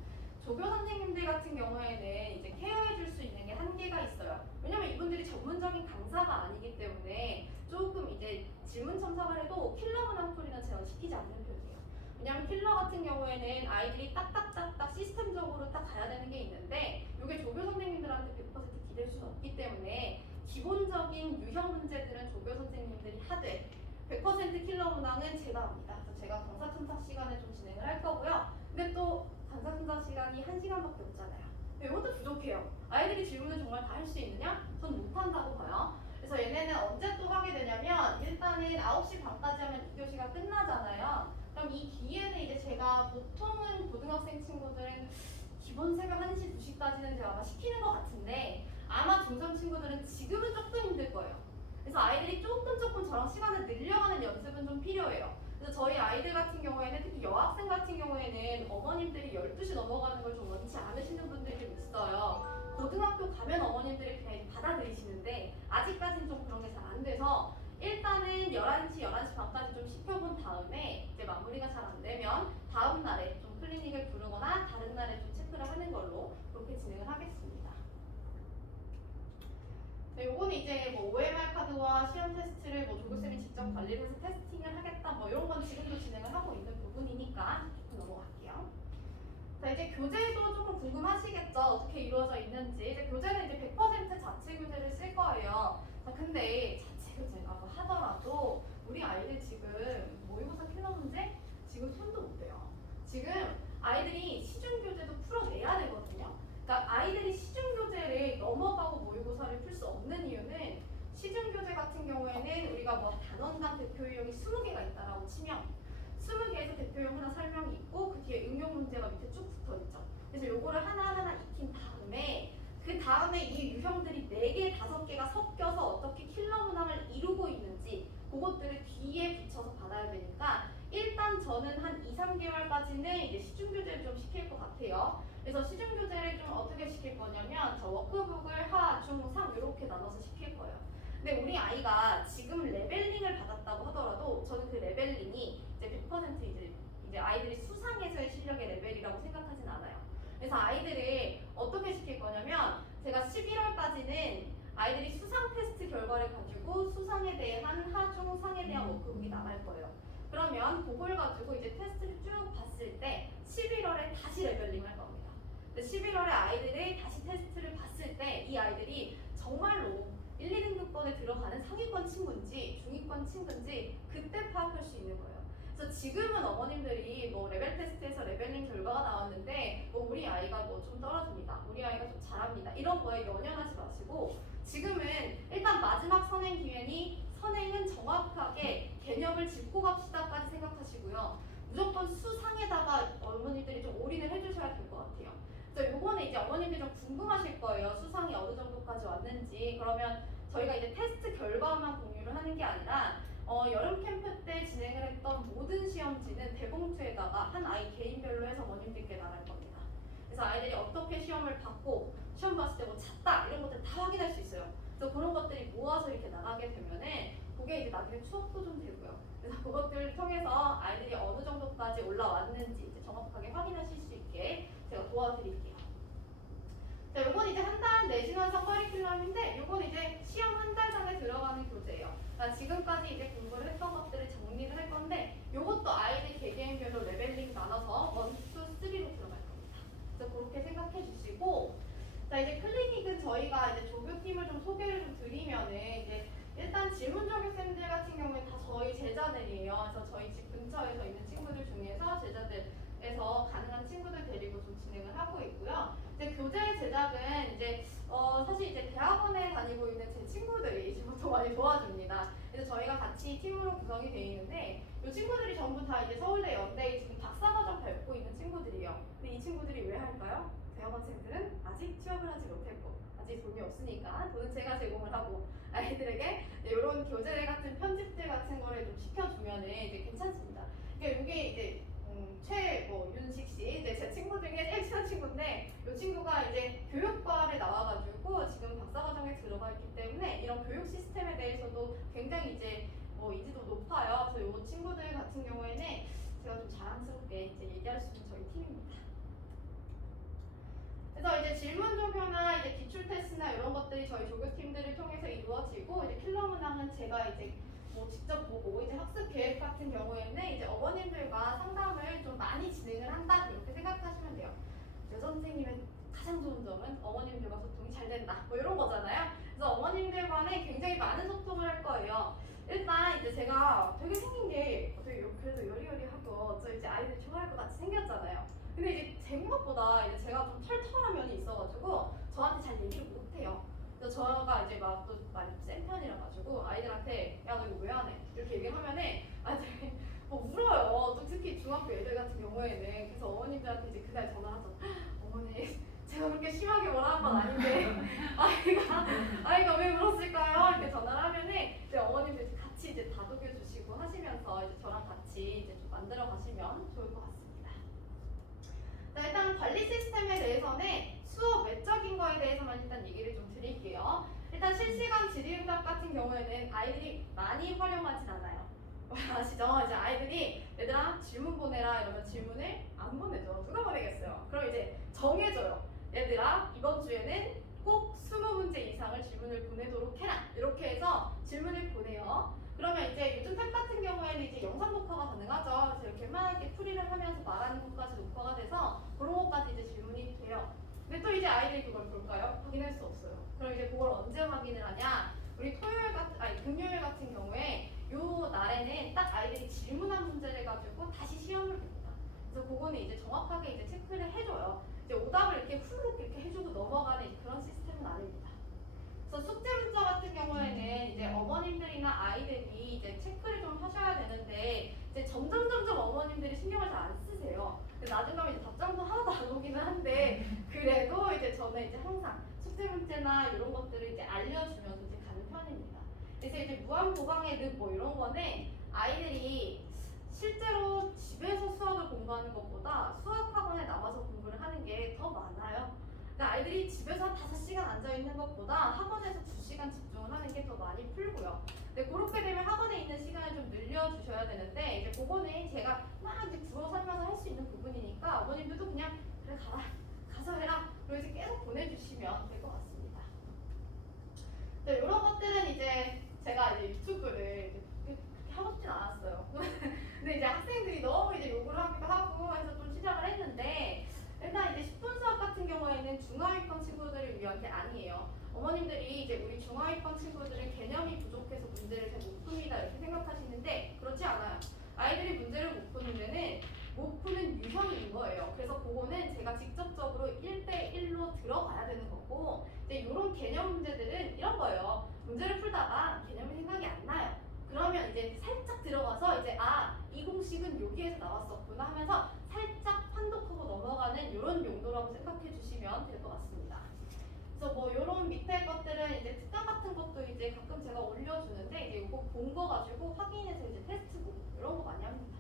조교 선생님들 같은 경우에는 이제 케어해 줄 수 있는 게 한계가 있어요. 왜냐면 이분들이 전문적인 강사가 아니기 때문에 조금 이제 질문 첨삭을 해도 킬러 문항 풀이는 제가 시키지 않는 편이에요. 왜냐면 킬러 같은 경우에는 아이들이 딱딱딱딱 시스템적으로 딱 가야 되는 게 있는데 이게 조교 선생님들한테 100% 기댈 수는 없기 때문에 기본적인 유형 문제들은 조교 선생님들이 하되 100% 킬러 문항은 제가 합니다. 그래서 제가 강사 첨삭 시간에 좀 진행을 할 거고요. 근데 또 강사 첨삭 시간이 1시간밖에 없잖아요. 이것도 부족해요. 아이들이 질문을 정말 다 할 수 있느냐? 전 못한다고 봐요. 그래서 얘네는 언제 또 하게 되냐면 일단은 9시 반까지 하면 2교시가 끝나잖아요. 그럼 이 뒤에는 이제 제가 보통은 고등학생 친구들은 기본 새벽 1시, 2시까지는 제가 아마 시키는 것 같은데 아마 중3 친구들은 지금은 조금 힘들 거예요. 그래서 아이들이 조금 저랑 시간을 늘려가는 연습은 좀 필요해요. 그래서 저희 아이들 같은 경우에는 특히 여학생 같은 경우에는 어머님들이 12시 넘어가는 걸 좀 원치 않으시는 분들이 좀 있어요. 고등학교 가면 어머님들이 그냥 받아들이시는데 아직까지는 좀 그런 게 잘 안 돼서 일단은 11시, 11시 반까지 좀 시켜본 다음에 이제 마무리가 잘 안 되면 다음 날에 좀 클리닉을 부르거나 다른 날에 좀 체크를 하는 걸로 그렇게 진행을 하겠습니다. 네, 요거는 이제 뭐 OMR 카드와 시험 테스트를 뭐 조교쌤이 직접 관리를 해서 테스팅을 하겠다 뭐 이런 건 지금도 진행을 하고 있는 부분이니까 조금 넘어갈게요. 자, 이제 교재도 조금 궁금하시겠죠? 어떻게 이루어져 있는지. 이제 교재는 이제 100% 자체 교재를 쓸 거예요. 자, 근데 자체 교재라고 하더라도 우리 아이들 지금 모의고사 킬러 문제 지금 손도 못 대요. 지금 아이들이 시중 교재도 풀어내야 되거든요. 그러니까 아이들이 시중 교재를 넘어가고 모의고사를 풀 수 없는 이유는 시중 교재 같은 경우에는 우리가 뭐 단원당 대표 유형이 20개가 있다라고 치면 20개에서 대표 유형 하나 설명이 있고 그 뒤에 응용 문제가 밑에 쭉 붙어 있죠. 그래서 요거를 하나하나 익힌 다음에 그 다음에 이 유형들이 4개, 5개가 섞여서 어떻게 킬러 문항을 이루고 있는지 그것들을 뒤에 붙여서 받아야 되니까 일단 저는 한 2, 3개월까지는 이제 시중 교재를 좀 시킬 것 같아요. 그래서 시중 교재를 좀 어떻게 시킬 거냐면 저 워크북을 하, 중, 상 이렇게 나눠서 시킬 거예요. 근데 우리 아이가 지금 레벨링을 받았다고 하더라도 저는 그 레벨링이 이제 100% 이제 아이들이 수상에서의 실력의 레벨이라고 생각하진 않아요. 그래서 아이들을 어떻게 시킬 거냐면 제가 11월까지는 아이들이 수상 테스트 테스트 결과를 가지고 수상에 대한 하중 상에 대한 워크북이 나갈 거예요. 그러면 그걸 가지고 이제 테스트를 쭉 봤을 때 11월에 다시 레벨링 할 겁니다. 11월에 아이들이 다시 테스트를 봤을 때 이 아이들이 정말로 1, 2등급권에 들어가는 상위권 친구인지 중위권 친구인지 그때 파악할 수 있는 거예요. 그래서 지금은 어머님들이 뭐 레벨 테스트에서 레벨링 결과가 나왔는데 뭐 우리 아이가 뭐 좀 떨어집니다. 우리 아이가 좀 잘합니다. 이런 거에 연연하지 마시고 지금은 일단 마지막 선행 기회니 선행은 정확하게 개념을 짚고 갑시다까지 생각하시고요. 무조건 수상에다가 어머님들이 좀 올인을 해주셔야 될 것 같아요. 그래서 요번에 이제 어머님들이 좀 궁금하실 거예요. 수상이 어느 정도까지 왔는지. 그러면 저희가 이제 테스트 결과만 공유를 하는 게 아니라 여름 캠프 때 진행을 했던 모든 시험지는 대봉투에다가 한 아이 개인별로 해서 어머님들께 나갈 겁니다. 그래서 아이들이 어떻게 시험을 받고 시험 봤을 때 뭐 잤다 이런 것들 다 확인할 수 있어요. 그래서 그런 것들이 모아서 이렇게 나가게 되면은 그게 이제 나중에 추억도 좀 되고요. 그래서 그것들을 통해서 아이들이 어느 정도까지 올라왔는지 이제 정확하게 확인하실 수 있게 제가 도와드릴게요. 자, 요건 이제 한 달 내신완성 커리큘럼인데 요건 이제 시험 한 달 전에 들어가는 교재예요. 그러니까 지금까지 이제 공부를 했던 것들을 정리를 할 건데 요것도 아이들 개개인별로 레벨링 나눠서 1, 2, 3로 들어갈 겁니다. 그래서 그렇게 생각해 주시고 자 이제 클리닉은 저희가 이제 조교팀을 좀 소개를 좀 드리면은 이제 일단 질문 조교쌤들 같은 경우에 다 저희 제자들이에요. 그래서 저희 집 근처에서 있는 친구들 중에서 제자들에서 가능한 친구들 데리고 좀 진행을 하고 있고요. 이제 교재 제작은 이제 사실 이제 대학원에 다니고 있는 제 친구들이 지금부터 많이 도와줍니다. 그래서 저희가 같이 팀으로 구성이 되어 있는데 이 친구들이 전부 다 이제 서울대 연대에 지금 박사과정 밟고 있는 친구들이에요. 근데 이 친구들이 왜 할까요? 대학원생들은 아직 취업을 하지 못했고 아직 돈이 없으니까 돈은 제가 제공을 하고 아이들에게 이런 교재 같은 편집들 같은 거를 좀 시켜주면은 이제 괜찮습니다. 그러니까 이게 이제 윤식 씨 이제 제 친구 중에 제일 친한 친구인데 이 친구가 이제 교육과를 나와가지고 지금 박사과정에 들어가 있기 때문에 이런 교육 시스템에 대해서도 굉장히 이제 인지도 높아요. 그래서 이 친구들 같은 경우에는 제가 좀 자랑스럽게 이제 얘기할 수 있는 저희 팀입니다. 그래서 이제 질문 조교나 이제 기출 테스트나 이런 것들이 저희 조교팀들을 통해서 이루어지고 이제 킬러 문항은 제가 이제 직접 보고 이제 학습 계획 같은 경우에는 이제 어머님들과 상담을 좀 많이 진행을 한다 이렇게 생각하시면 돼요. 여자 선생님의 가장 좋은 점은 어머님들과 소통이 잘 된다 뭐 이런 거잖아요. 그래서 어머님들과는 굉장히 많은 소통을 할 거예요. 일단 이제 제가 되게 생긴 게 되게 그래도 여리여리하고 저 이제 아이들 좋아할 것 같이 생겼잖아요. 근데 이제 생각보다 이제 제가 좀 털털한 면이 있어가지고 저한테 잘 얘기를 못해요. 그래서 저가 이제 막 또 많이 센 편이라 가지고 아이들한테 야 너 이거 왜 안 해? 이렇게 얘기하면은 아이들이 뭐 울어요. 또 특히 중학교 애들 같은 경우에는. 그래서 어머님들한테 이제 그날 전화하죠. 어머니 제가 그렇게 심하게 뭐라 한 건 아닌데 아이가 왜 울었을까요? 이렇게 전화를 하면은 이제 어머님들 같이 이제 다독여 주시고 하시면서 이제 저랑 같이 이제 좀 만들어 가시면 좋을 것 같습니다. 자, 일단 관리 시스템에 대해서는 수업 외적인 거에 대해서만 일단 얘기를 좀 드릴게요. 일단 실시간 질의응답 같은 경우에는 아이들이 많이 활용하진 않아요. 아시죠? 이제 아이들이 얘들아 질문 보내라 이러면 질문을 안 보내죠. 누가 보내겠어요? 그럼 이제 정해줘요. 얘들아 이번 주에는 꼭 20문제 이상을 질문을 보내도록 해라. 이렇게 해서 질문을 보내요. 그러면 이제 요즘 탭 같은 경우에는 이제 영상 녹화가 가능하죠. 그래서 이렇게 웬만하게 풀이를 하면서 말하는 것까지 녹화가 돼서 그런 것까지 이제 질문이 돼요. 근데 또 이제 아이들이 그걸 볼까요? 확인할 수 없어요. 그럼 이제 그걸 언제 확인을 하냐? 우리 금요일 같은 경우에 요 날에는 딱 아이들이 질문한 문제를 가지고 다시 시험을 봅니다. 그래서 그거는 이제 정확하게 이제 체크를 해줘요. 이제 오답을 이렇게 후루룩 이렇게 해주고 넘어가는 그런 시스템은 아닙니다. 그래서 숙제 문자 같은 경우에는 이제 어머님들이나 아이들이 이제 체크를 좀 하셔야 되는데 이제 점점 어머님들이 신경을 잘 안 쓰세요. 나중 가면 이제 답장도 하나도 안 오기는 한데 그래도 이제 저는 이제 항상 숙제 문제나 이런 것들을 이제 알려주면서 이제 가는 편입니다. 그래서 이제 무한 보강의 늪 뭐 이런 거는 아이들이 실제로 집에서 수학을 공부하는 것보다 수학학원에 나와서 공부를 하는 게 더 많아요. 그러니까 아이들이 집에서 한 5시간 앉아있는 것보다 학원에서 2시간 집중을 하는 게 더 많이 풀고요. 근데 그렇게 되면 학원에 있는 시간을 좀 늘려주셔야 되는데 이제 그거는 제가 막 이제 주어 설명을 할 수 있는 부분이니까 어머님들도 그냥 그래 가라 가서 해라 그리고 이제 계속 보내주시면 될 것 같습니다. 네, 이런 것 것들은 이제 제가 이제 유튜브를 이제 하고 싶진 않았어요. 근데 이제 학생들이 너무 이제 요구를 하기도 하고 해서 좀 시작을 했는데 일단 이제 10분 수학 같은 경우에는 중하위권 친구들을 위한 게 아니에요. 어머님들이 이제 우리 중하위권 친구들은 개념이 부족해서 문제를 잘 못 풉니다 이렇게 생각하시는데 그렇지 않아요. 아이들이 문제를 못 푸는 데는 못 푸는 유형인 거예요. 그래서 그거는 제가 직접적으로 1대1로 들어가야 되는 거고 이제 이런 개념 문제들은 이런 거예요. 문제를 풀다가 개념이 생각이 안 나요. 그러면 이제 살짝 들어가서 이제 이 공식은 여기에서 나왔었구나 하면서 살짝 판독하고 넘어가는 이런 용도라고 생각해 주시면 될 것 같습니다. 그래서 뭐 이런 밑에 것들은 이제 특강 같은 것도 이제 가끔 제가 올려주는데 이제 이거 본 거 가지고 확인해서 이제 테스트북 이런 거 많이 합니다.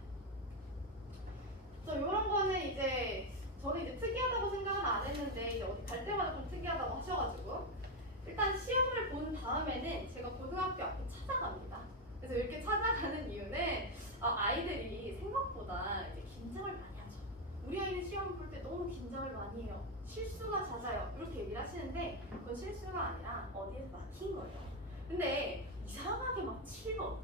그래서 이런 거는 이제 저는 이제 특이하다고 생각은 안 했는데 이제 어디 갈 때마다 좀 특이하다고 하셔가지고 일단 시험을 본 다음에는 제가 고등학교 앞에 찾아갑니다. 그래서 이렇게 찾아가는 이유는 아이들이 생각보다 이제 긴장을 많이 하죠. 우리 아이는 시험 볼 때 너무 긴장을 많이 해요. 실수가 잦아요. 이렇게 얘기를 하시는데 그건 실수가 아니라 어디에서 막힌 거예요. 근데 이상하게 막 7번,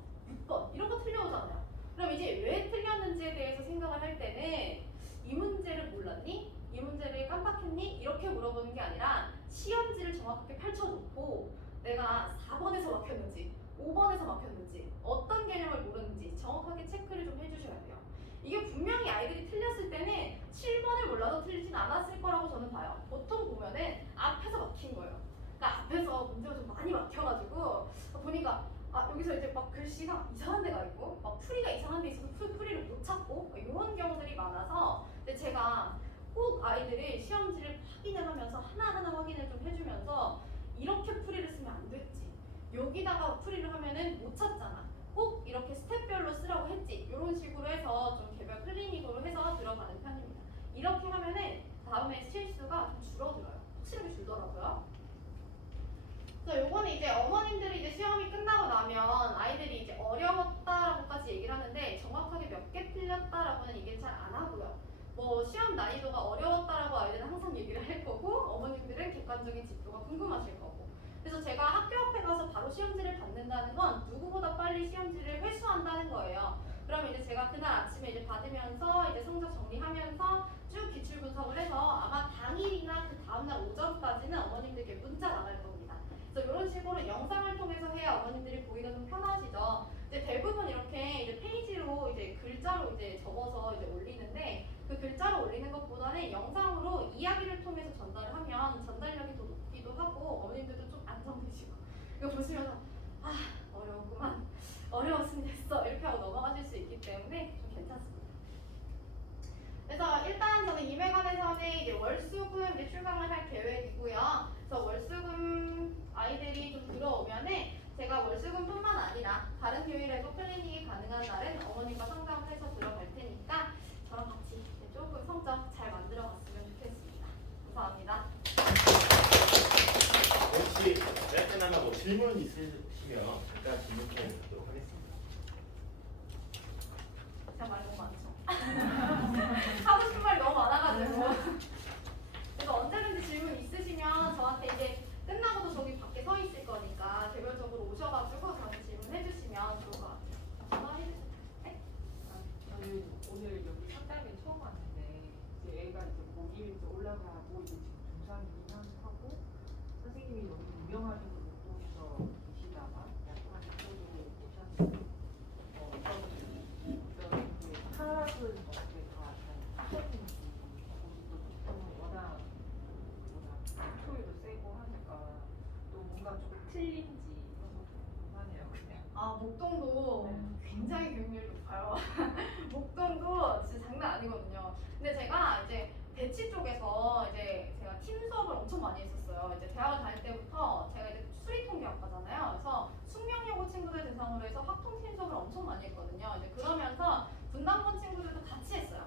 6번 이런 거 틀려오잖아요. 그럼 이제 왜 틀렸는지에 대해서 생각을 할 때는 이 문제를 몰랐니? 이 문제를 깜빡했니? 이렇게 물어보는 게 아니라 시험지를 정확하게 펼쳐놓고 내가 4번에서 막혔는지 5번에서 막혔는지 어떤 개념을 모르는지 정확하게 체크를 좀 해주셔야 돼요. 이게 분명히 아이들이 틀렸을 때는 7번을 몰라도 틀리진 않았을 거라고 저는 봐요. 보통 보면은 앞에서 막힌 거예요. 그러니까 앞에서 문제가 좀 많이 막혀가지고 보니까 여기서 이제 막 글씨가 이상한 데가 있고 막 풀이가 이상한 데 있어서 풀이를 못 찾고 이런 경우들이 많아서 근데 제가 꼭 아이들이 시험지를 확인을 하면서 하나하나 확인을 좀 해주면서 이렇게 풀이를 쓰면 안 됐지 여기다가 풀이를 하면은 못 찾잖아 꼭 이렇게 스텝별로 쓰라고 했지 이런 식으로 해서 좀 개별 클리닉으로 해서 들어가는 편입니다. 이렇게 하면은 다음에 실수가 좀 줄어들어요. 확실하게 줄더라고요. 그래서 요거는 이제 어머님들이 이제 시험이 끝나고 나면 아이들이 이제 어려웠다라고까지 얘기를 하는데 정확하게 몇 개 틀렸다라고는 얘기를 잘 안 하고요. 뭐 시험 난이도가 어려웠다라고 아이들은 항상 얘기를 할 거고 어머님들은 객관적인 지표가 궁금하실 거고. 그래서 제가 학교 앞에 가서 바로 시험지를 받는다는 건 누구보다 빨리 시험지를 회수한다는 거예요. 그럼 이제 제가 그날 아침에 이제 받으면서 이제 성적 정리하면서 쭉 기출 분석을 해서 아마 당일이나 그 다음날 오전까지는 어머님들께 문자 나갈 겁니다. 그래서 이런 식으로 영상을 통해서 해야 어머님들이 보기가 좀 편하시죠. 이제 대부분 이렇게 이제 페이지로 이제 글자로 이제 적어서 이제 올리는데 그 글자로 올리는 것보다는 영상으로 이야기를 통해서 전달을 하면 전달력이 더 높기도 하고 어머님들도 좀 안정되시고 이거 보시면서 어려웠구만 어려웠으면 됐어 이렇게 하고 넘어가실 수 있기 때문에 좀 괜찮습니다. 그래서 일단 저는 이메관에서는 이제 월수금 이제 출강을 할 계획이고요. 그래서 월수금 아이들이 좀 들어오면은 제가 월수금뿐만 아니라 다른 교일에도 클리닉이 가능한 날은 어머님과 상담을 해서 들어갈 테니까 저랑 같이 조금 성적 잘 만들어 갔으면 좋겠습니다. 감사합니다. 혹시 짧게나마 뭐 질문 있으시면 잠깐 질문 타임 갖도록 하겠습니다. 제가 말이 너무 많죠? 하고 싶은 말이 너무 많아가지고 그래서 언제든지 질문 있으시면 저한테 이제 끝나고도 저기 밖에 서 있을 거니까 개별적으로 오셔가지고 저한테 질문해주시면 좋을 것 같아요. 전화해주세요. 네? 저는 오늘 여기 상담에 처음 왔는데 이제 애가 이제 목이 이제 올라가고 이제 지금 중상이긴 하고 선생님이 너무 유명하신 분 목동에서 계시다가 약간 이쪽으로 오셨는데 어떤 그 하락은 어떻게 다 하셨는지 거기도 보통은 워낙 목소리도 세고 하니까 또 뭔가 조금 틀린지 이런 것도 궁금하네요 그냥. 목동도 굉장히 교육률이 높아요. 목동도 진짜 장난 아니거든요. 근데 제가 이제 대치 쪽에서 이제 제가 팀 수업을 엄청 많이 했었어요. 이제 대학을 다닐 때부터 제가 이제 수리통계학과잖아요. 그래서 숙명여고 친구들 대상으로 해서 학통팀 수업을 엄청 많이 했거든요. 이제 그러면서 분당권 친구들도 같이 했어요.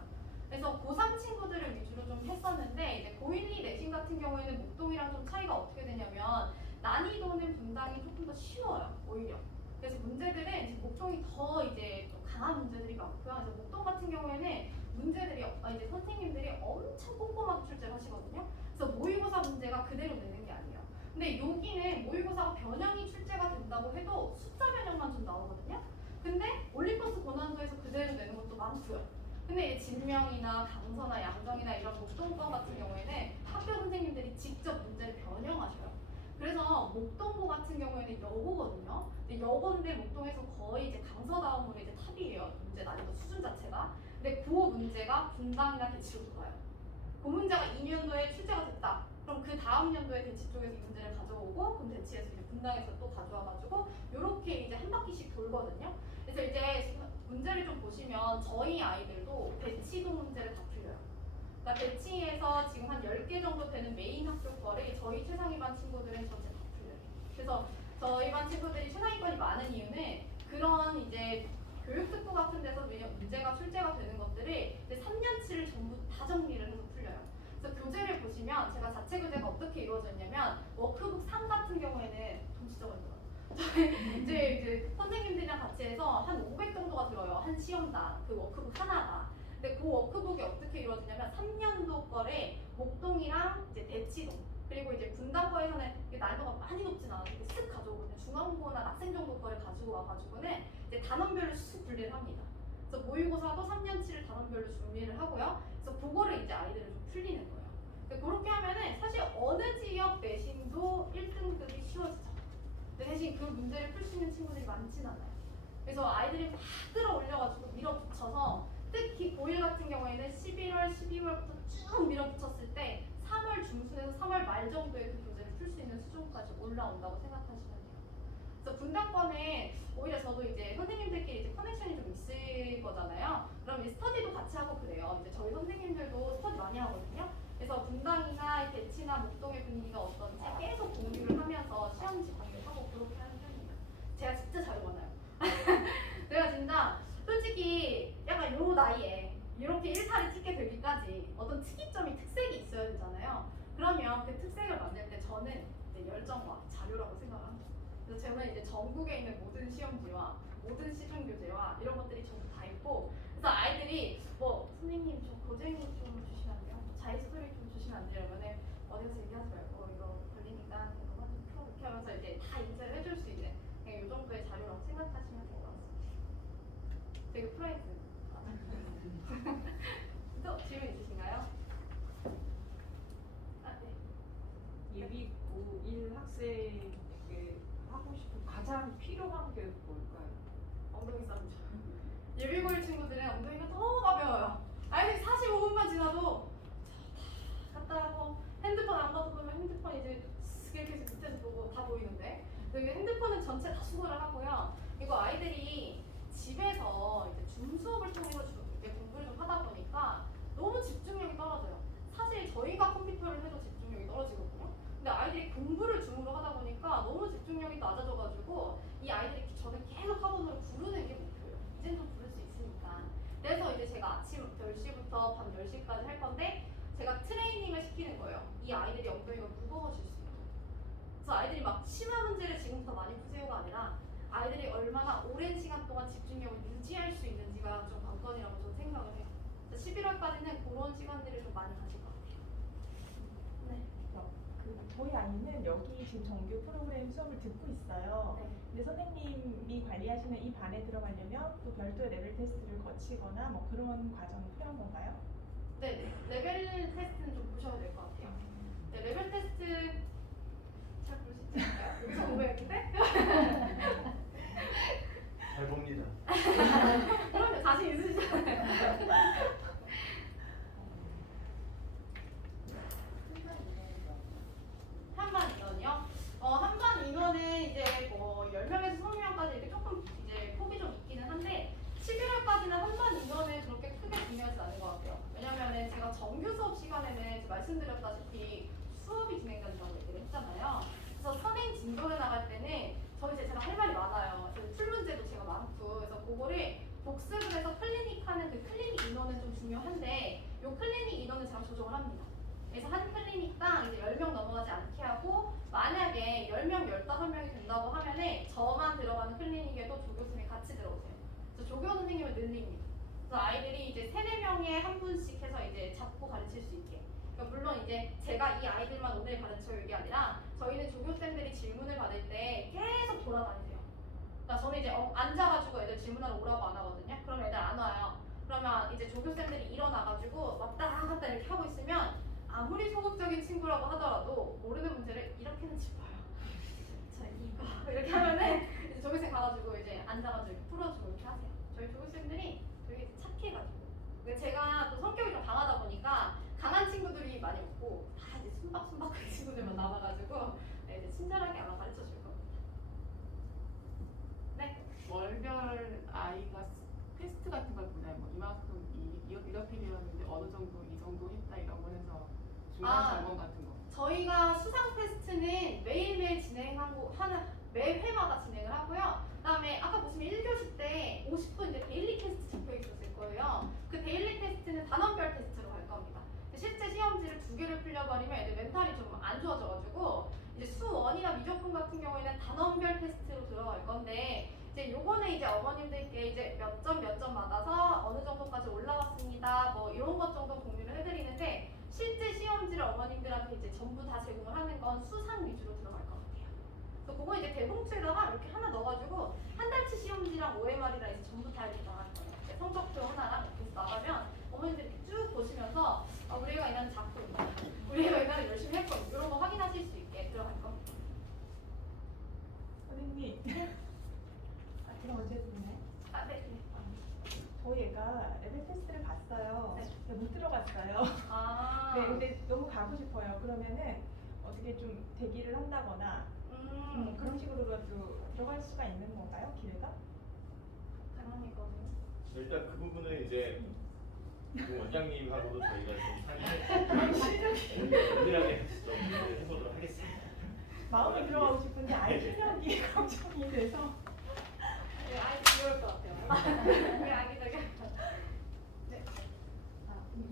그래서 고3 친구들을 위주로 좀 했었는데 이제 고1, 2 내신 같은 경우에는 목동이랑 좀 차이가 어떻게 되냐면 난이도는 분당이 조금 더 쉬워요. 오히려. 그래서 문제들은 목동이 더 이제 좀 강한 문제들이 많고요. 그래서 목동 같은 경우에는 문제들이 이제 선생님들이 엄청 꼼꼼하게 출제를 하시거든요. 그래서 모의고사 문제가 그대로 내는 게 아니에요. 근데 근데 여기는 모의고사가 변형이 출제가 된다고 해도 숫자 변형만 좀 나오거든요. 근데 올림퍼스 고난도에서 그대로 내는 것도 많고요. 근데 이 진명이나 강서나 양정이나 이런 목동권 같은 경우에는 학교 선생님들이 직접 문제를 변형하셔요. 그래서 목동고 같은 경우에는 여고거든요. 근데 여고인데 목동에서 거의 이제 강서 다음으로 이제 탑이에요. 문제 난이도 수준 자체가. 근데 그 문제가 분당이나 대치로 돌아요. 그 문제가 2년도에 출제가 됐다. 그럼 그 다음 년도에 대치 쪽에서 이 문제를 가져오고 그럼 대치에서 이제 분당에서 또 가져와가지고 이렇게 이제 한 바퀴씩 돌거든요. 그래서 이제 문제를 좀 보시면 저희 아이들도 대치도 문제를 다 풀려요. 그러니까 대치에서 지금 한 10개 정도 되는 메인 학교 거를 저희 최상위반 친구들은 전체 다 풀려요. 그래서 저희 반 친구들이 최상위권이 많은 이유는 그런 이제 교육특구 같은 데서 문제가 출제가 되는 것들을 이제 3년치를 전부 다 정리를 해서 풀려요. 그래서 교재를 보시면 제가 자체 교재가 어떻게 이루어졌냐면 워크북 3 같은 경우에는 돈 진짜 많이 들어요. 이제 선생님들이랑 같이 해서 한 500 정도가 들어요. 한 시험당 그 워크북 하나가. 근데 그 워크북이 어떻게 이루어지냐면 3년도 거를 목동이랑 이제 대치동 그리고 이제 분당 거에서는 난이도가 많이 높진 않아서 이렇게 쓱 가져오거든요. 중앙고나 학생 정도 거를 가지고 와가지고는 이제 단원별로 쑥 분리를 합니다. 그래서 모의고사도 3년치를 단원별로 준비를 하고요. 그래서 그거를 이제 아이들을 좀 풀리는 거예요. 그렇게 하면은 사실 어느 지역 내신도 1등급이 쉬워지죠. 근데 대신 그 문제를 풀 수 있는 친구들이 많진 않아요. 그래서 아이들이 막 끌어올려가지고 밀어붙여서 특히 고1 같은 경우에는 11월, 12월부터 쭉 밀어붙였을 때 3월 중순에서 3월 말 정도에 그 교재를 풀 수 있는 수준까지 올라온다고 생각하시면 돼요. 그래서 분당권은 오히려 저도 이제 선생님들끼리 이제 커넥션이 좀 있을 거잖아요. 그럼 이제 스터디도 같이 하고 그래요. 이제 저희 선생님들도 스터디 많이 하거든요. 그래서 분당이나 대치나 목동의 분위기가 어떤지 계속 공유를 하면서 시험지 공유하고 그렇게 하는 편이에요. 제가 진짜 자유 많아요. 내가 진짜 솔직히 약간 요 나이에 이렇게 일탈을 찍게 되기까지 어떤 특이점이 특색이 있어야 되잖아요. 그러면 그 특색을 만들 때 저는 이제 열정과 자료라고 생각을 합니다. 그래서 저는 이제 전국에 있는 모든 시험지와 모든 시중 교재와 이런 것들이 전부 다 있고 그래서 아이들이 뭐 선생님 저 고쟁이 좀 주시면 안 돼요? 자기 스토리 좀 주시면 안 돼요? 이러면은 어디서 얘기하지 말고 이거 걸리니까 이거 좀 풀어 이렇게 하면서 이제 다 인쇄를 해줄 수 있는 그냥 이 정도의 자료라고 생각하시면 될 것 같습니다. 되게 프라이드. 또 질문 있으신가요? 아 네. 예비 고1 학생에게 하고 싶은 가장 필요한 게 뭘까요? 엉덩이 싸움이죠. 예비고일 친구들은 엉덩이가 너무 가벼워요. 아이들이 45분만 지나도 갔다 하고 핸드폰 안 봐도 보면 핸드폰 이제 이렇게 밑에서 보고 다 보이는데 근데 핸드폰은 전체 다 수거를 하고요. 그리고 아이들이 집에서 이제 줌 수업을 통해서 이제 공부를 좀 하다 보니까 너무 집중력이 떨어져요. 사실 저희가 컴퓨터를 해도 집중력이 떨어지거든요. 근데 아이들이 공부를 줌으로 하다 보니까 너무 집중력이 낮아져가지고 이 아이들이 저는 계속 학원으로 부르는 게 목표예요. 이젠 좀 부를 수 있으니까. 그래서 이제 제가 아침 10시부터 밤 10시까지 할 건데 제가 트레이닝을 시키는 거예요. 이 아이들이 엉덩이가 무거워질 수 있도록. 그래서 아이들이 막 심화 문제를 지금부터 많이 푸세요가 아니라 아이들이 얼마나 오랜 시간 동안 집중력을 유지할 수 있는지가 좀 관건이라고 저는 생각을 해요. 11월까지는 그런 시간들을 좀 많이 가질 것 같아요. 네. 저희 아이는 여기 지금 정규 프로그램 수업을 듣고 있어요. 네. 근데 선생님이 관리하시는 이 반에 들어가려면 또 별도의 레벨 테스트를 거치거나 뭐 그런 과정이 필요한 건가요? 네. 레벨 테스트는 좀 보셔야 될 것 같아요. 네, 레벨 테스트 잘 볼 수 있지 않을까요? 여기서 오해했는데? 잘 봅니다. 그럼요. 자신 있으시잖아요. 한반 인원이요? 한반 인원은 이제 뭐 10명에서 20명까지 이렇게 조금 이제 폭이 좀 있기는 한데 11월까지는 한반 인원은 그렇게 크게 중요하지 않은 것 같아요. 왜냐면은 제가 정규 수업 시간에는 말씀드렸다시피 수업이 진행된다고 얘기를 했잖아요. 그래서 선행 진도를 나갈 때는 제가 할 말이 많아요. 풀 문제도 제가 많고 그래서 그거를 복습을 해서 클리닉하는 그 클리닉 인원은 좀 중요한데 이 클리닉 인원은 제가 조정을 합니다. 그래서 한 클리닉당 이제 10명 넘어가지 않게 하고 만약에 10명, 15명이 된다고 하면은 저만 들어가는 클리닉에도 조교선생님이 같이 들어오세요. 그래서 조교 선생님을 늘립니다. 그래서 아이들이 이제 3, 4명에 한 분씩 해서 이제 잡고 가르칠 수 있게. 그러니까 물론 이제 제가 이 아이들만 오늘 가르쳐요 이게 아니라 저희는 조교 쌤 그러니까 저는 이제 앉아가지고 애들 질문하러 오라고 안 하거든요. 그럼 애들 안 와요. 그러면 이제 조교쌤들이 일어나가지고 왔다 갔다 이렇게 하고 있으면 아무리 소극적인 친구라고 하더라도 모르는 문제를 이렇게는 짚어요. 자 이거 이렇게 하면은 이제 조교쌤 가가지고 이제 앉아가지고 이렇게 풀어주고 이렇게 하세요. 저희 조교쌤들이 되게 착해가지고. 근데 제가 또 성격이 좀 강하다 보니까 강한 친구들이 많이 없고 다 이제 순박순박한 친구들만 남아가지고 네, 이제 친절하게 아마 가르쳐 줄 겁니다. 네. 월별 아이가 테스트 같은 걸 보나요? 뭐 이만큼 이렇게 되었는데 어느 정도 이 정도 했다 이런 거 해서 중간 점검 같은 거. 저희가 수상 테스트는 매일매일 진행하고 매 회마다 진행을 하고요. 그다음에 아까 보시면 1교시 때 50분 이제 데일리 테스트 적혀 있었을 거예요. 그 데일리 테스트는 단원별 테스트로 갈 겁니다. 실제 시험지를 2개를 풀려버리면 애들 멘탈이 좀 안 좋아져가지고 이제 수원이나 미적분 같은 경우에는 단원별 테스트로 들어갈 건데 이제 요거는 이제 어머님들께 이제 몇 점 받아서 어느 정도까지 올라왔습니다. 뭐 이런 것 정도 공유를 해드리는데 실제 시험지를 어머님들한테 이제 전부 다 제공을 하는 건 수상 위주로 들어갈 것 같아요. 그래서 그거 이제 대봉투에다가 이렇게 하나 넣어가지고 한 달치 시험지랑 OMR이랑 이제 전부 다 이렇게 나갈 거예요. 이제 성적표 하나랑 이렇게 해서 나가면 어머님들이 이렇게 쭉 보시면서 우리 애가 이날은 작고 있다. 우리 애가 이날은 열심히 했고 이런 거 확인하실 수 있게 들어갈 겁니다. 선생님. 제가 언제 했나요? 아, 네. 저희 애가 레벨 테스트를 봤어요. 네. 근데 못 들어갔어요. 아. 네, 근데 너무 가고 싶어요. 그러면은 어떻게 좀 대기를 한다거나 그런 식으로라도 들어갈 수가 있는 건가요? 기회가? 가능하거든요. 일단 그 부분은 이제 그 원장님하고도 저희가 좀 상의해 은밀하게 같이 좀 해보도록 하겠습니다. 마음이 들어가고 싶은데 아이 실력이 걱정이 돼서. 네, 아이 귀여울 것 같아요. 네, 아기자기. 네.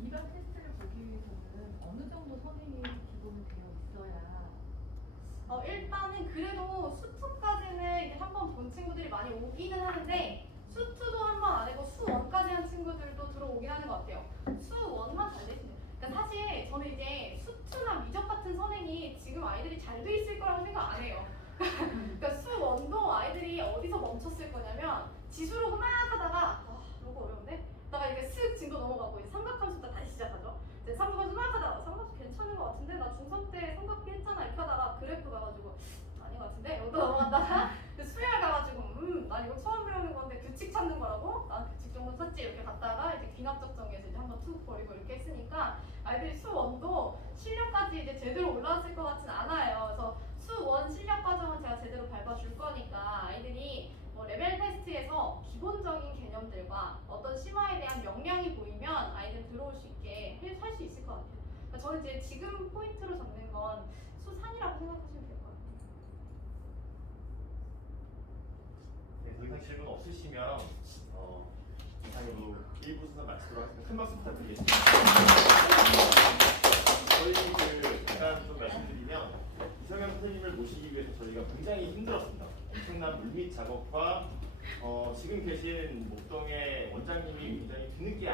이런 테스트를 보기 위해서는 어느 정도 선행이 기본이 되어 있어야 일단은 그래도 수투까지는 이제 한 번 본 친구들이 많이 오기는 하는데 수투도 한 번 안 해고 수원까지 한 친구들도 들어오긴 하는 것 같아요. 수원만 잘 되시네요. 그러니까 사실 저는 이제 수투나 미적 같은 선행이 지금 아이들이 잘 돼 있을 거라고 생각 안 해요. 그러니까 수원도 아이들이 어디서 멈췄을 거냐면 지수로 막 하다가 너무 어려운데? 다가 이렇게 슥 진도 넘어가고 이제 삼각함수 다시 시작하죠. 이제 삼각함수 막 하다가 삼각함수 괜찮은 것 같은데 나 중3 때 삼각비 했잖아 이렇게 하다가 그래프 가가지고 아닌 것 같은데 여기도 넘어갔다가 수열 가가지고 난 이거 처음 배우는 건데 규칙 찾는 거라고? 난 규칙 정도 찾지 이렇게 갔다가 이제 귀납적 정에서 이제 한번 툭 버리고 이렇게 했으니까 아이들이 수원도 실력까지 이제 제대로 올라왔을 것 같진 않아요. 그래서 수원 실력 과정은 제가 제대로 밟아줄 거니까 아이들이 뭐 레벨 테스트에서 기본적인 개념들과 어떤 심화에 대한 역량이 보이면 아이들 들어올 수 있게 할 수 있을 것 같아요. 그러니까 저는 이제 지금 포인트로 잡는 건 수산이라고 생각하시면 될 것 같아요. 네, 더 이상 질문 없으시면 이상으로 1부 수사 마치도록 하겠습니다. 큰 박수 부탁드리겠습니다. 저희 잠깐 좀 말씀드리면 이성현 선생님을 모시기 위해서 저희가 굉장히 힘들었습니다. 엄청난 물밑 작업과 지금 계신 목동의 원장님이 굉장히 뒤늦게